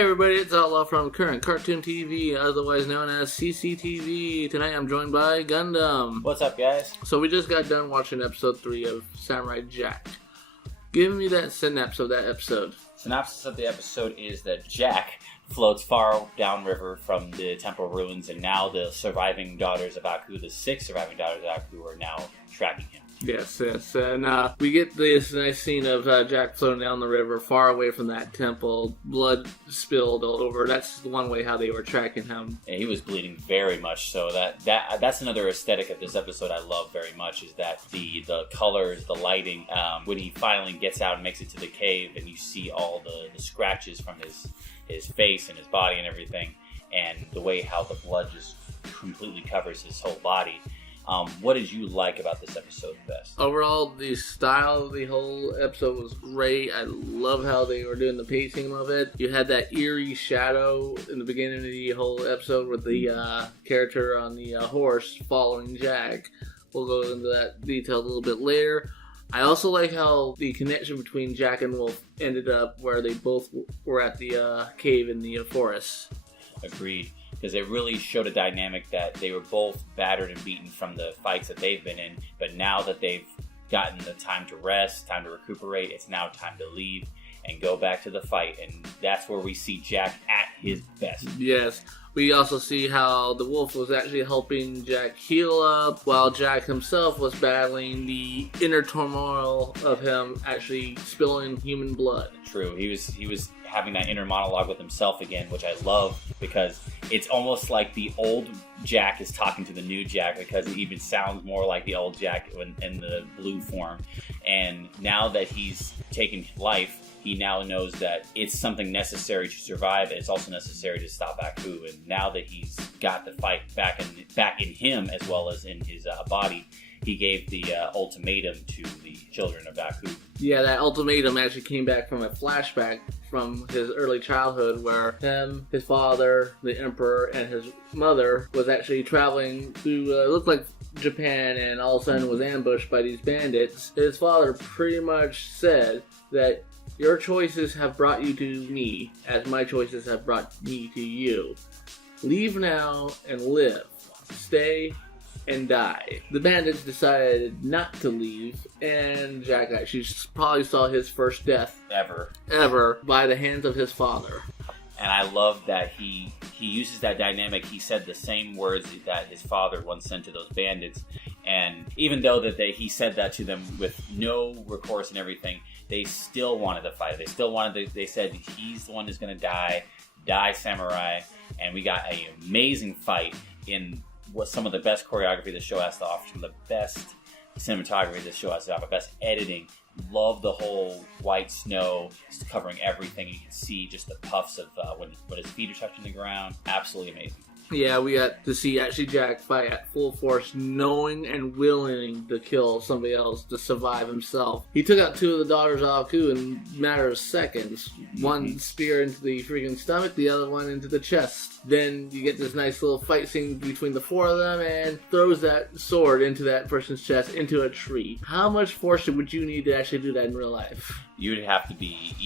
Hey everybody, it's Outlaw from Current Cartoon TV, otherwise known as CCTV. Tonight I'm joined by Gundam. What's up, guys? So we just got done watching episode 3 of Samurai Jack. Give me that synopsis of that episode. Synopsis of the episode is that Jack floats far downriver from the temple ruins, and now the surviving daughters of Aku, the 6 surviving daughters of Aku, are now tracking him. Yes, and we get this nice scene of Jack floating down the river, far away from that temple, blood spilled all over. That's one way how they were tracking him. And he was bleeding very much so. That's another aesthetic of this episode I love very much, is that the colors, the lighting, when he finally gets out and makes it to the cave, and you see all the scratches from his face and his body and everything, and the way how the blood just completely covers his whole body. What did you like about this episode best? Overall, the style of the whole episode was great. I love how they were doing the pacing of it. You had that eerie shadow in the beginning of the whole episode with the character on the horse following Jack. We'll go into that detail a little bit later. I also like how the connection between Jack and Wolf ended up where they both were at the cave in the forest. Agreed. Because it really showed a dynamic that they were both battered and beaten from the fights that they've been in, but now that they've gotten the time to rest, time to recuperate, it's now time to leave and go back to the fight, and that's where we see Jack at his best. Yes. We also see how the wolf was actually helping Jack heal up, while Jack himself was battling the inner turmoil of him actually spilling human blood. True. He was having that inner monologue with himself again, which I love, because it's almost like the old Jack is talking to the new Jack, because it even sounds more like the old Jack in the blue form. And now that he's taken life, he now knows that it's something necessary to survive. It's also necessary to stop Aku. And now that he's got the fight back in him as well as in his body, he gave the ultimatum to the children of Aku. Yeah, that ultimatum actually came back from a flashback from his early childhood, where him, his father, the emperor, and his mother was actually traveling through, looked like Japan, and all of a sudden was ambushed by these bandits. His father pretty much said that your choices have brought you to me, as my choices have brought me to you. Leave now and live. Stay and die. The bandits decided not to leave, and Jack actually probably saw his first death ever by the hands of his father. And I love that he uses that dynamic. He said the same words that his father once said to those bandits, and even though he said that to them with no recourse and everything, they still wanted to fight. They said he's the one who's going to die samurai, and we got an amazing fight in what some of the best choreography the show has to offer, some of the best cinematography the show has to offer, best editing. Love the whole white snow just covering everything. You can see just the puffs of when his feet are touching the ground. Absolutely amazing. Yeah, we got to see actually Jack fight at full force, knowing and willing to kill somebody else to survive himself. He took out 2 of the daughters of Aku in a matter of seconds. One spear into the freaking stomach, the other one into the chest. Then you get this nice little fight scene between the 4 of them, and throws that sword into that person's chest, into a tree. How much force would you need to actually do that in real life? You'd have to be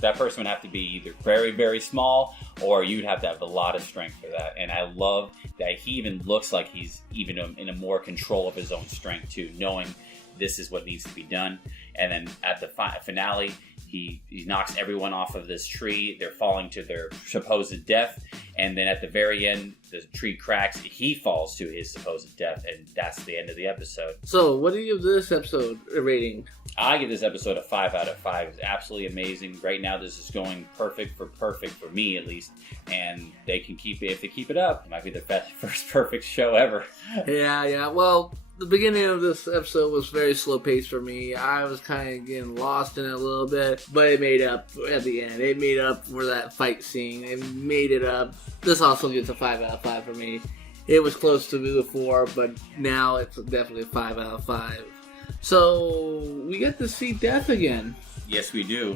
that person would have to be either very, very small, or you'd have to have a lot of strength for that. And I love that he even looks like he's even in a more control of his own strength too, knowing this is what needs to be done. And then at the finale, he knocks everyone off of this tree. They're falling to their supposed death. And then at the very end, the tree cracks. He falls to his supposed death. And that's the end of the episode. So, what do you give this episode a rating? I give this episode a 5 out of 5. It's absolutely amazing. Right now, this is going perfect for me, at least. And they can keep it. If they keep it up, it might be the first perfect show ever. Yeah. Well, the beginning of this episode was very slow paced for me. I was kind of getting lost in it a little bit, but it made up at the end. It made up for that fight scene. It made it up. This also gets a 5 out of 5 for me. It was close to the 4, but now it's definitely a 5 out of 5. So we get to see Death again. Yes, we do.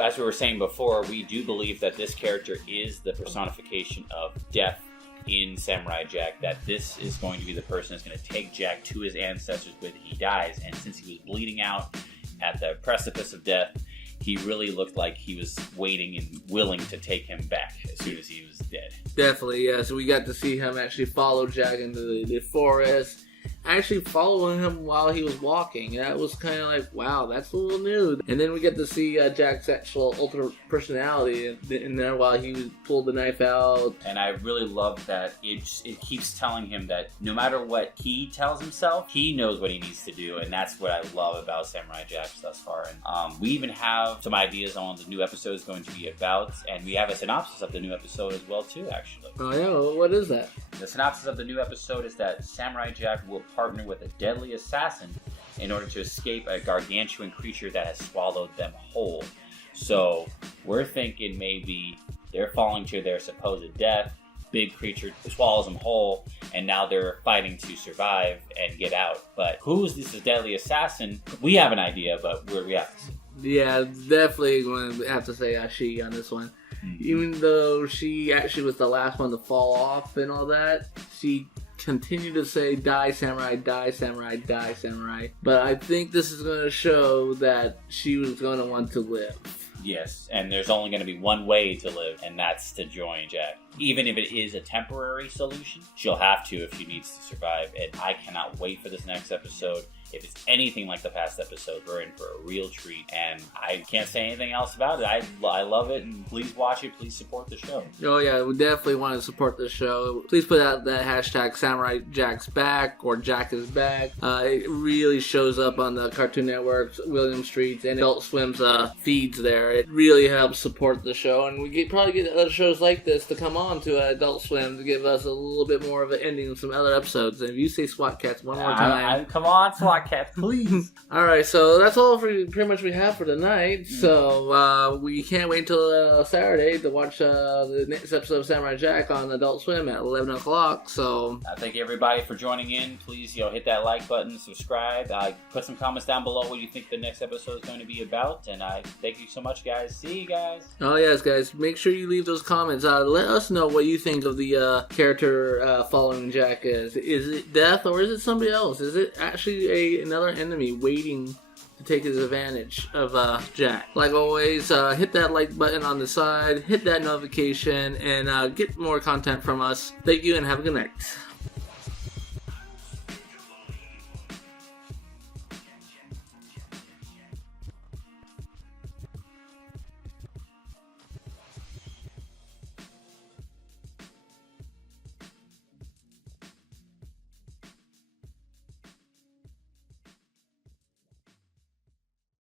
As we were saying before, we do believe that this character is the personification of death in Samurai Jack, that this is going to be the person that's going to take Jack to his ancestors when he dies. And since he was bleeding out at the precipice of death, he really looked like he was waiting and willing to take him back as soon as he was dead. Definitely, yeah. So we got to see him actually follow Jack into the forest. Actually following him while he was walking. That was kind of like, wow, that's a little new. And then we get to see Jack's actual ultimate personality in there while he pulled the knife out. And I really love that it keeps telling him that no matter what he tells himself, he knows what he needs to do. And that's what I love about Samurai Jack thus far. And we even have some ideas on what the new episode is going to be about. And we have a synopsis of the new episode as well, too, actually. Oh, yeah? Well, what is that? The synopsis of the new episode is that Samurai Jack will partner with a deadly assassin in order to escape a gargantuan creature that has swallowed them whole. So we're thinking maybe they're falling to their supposed death, big creature swallows them whole, and now they're fighting to survive and get out. But who's this deadly assassin? We have an idea, but we have to see. Yeah, definitely going to have to say she on this one. Even though she actually was the last one to fall off and all that, she continued to say, die samurai, die samurai, die samurai. But I think this is going to show that she was going to want to live. Yes, and there's only going to be one way to live, and that's to join Jack. Even if it is a temporary solution, she'll have to if she needs to survive. And I cannot wait for this next episode. If it's anything like the past episode, we're in for a real treat. And I can't say anything else about it. I love it, and please watch it. Please support the show. Oh, yeah, we definitely want to support the show. Please put out that hashtag Samurai Jack's back or Jack is back. It really shows up on the Cartoon Network's William Street's and Adult Swim's feeds there. It really helps support the show, and we probably get other shows like this to come on to Adult Swim to give us a little bit more of an ending of some other episodes. And if you say SWAT Cats one more time... Come on, SWAT Cats, please. Alright, so that's all pretty much we have for tonight. So we can't wait until Saturday to watch the next episode of Samurai Jack on Adult Swim at 11 o'clock. So thank you everybody for joining in. Please hit that like button, subscribe, put some comments down below what you think the next episode is going to be about. And I thank you so much, guys. See you guys. Oh yes, guys, make sure you leave those comments. Let us know what you think of the character following Jack is. Is it death or is it somebody else? Is it actually another enemy waiting to take his advantage of Jack? Like always, hit that like button on the side, hit that notification, and get more content from us. Thank you and have a good night.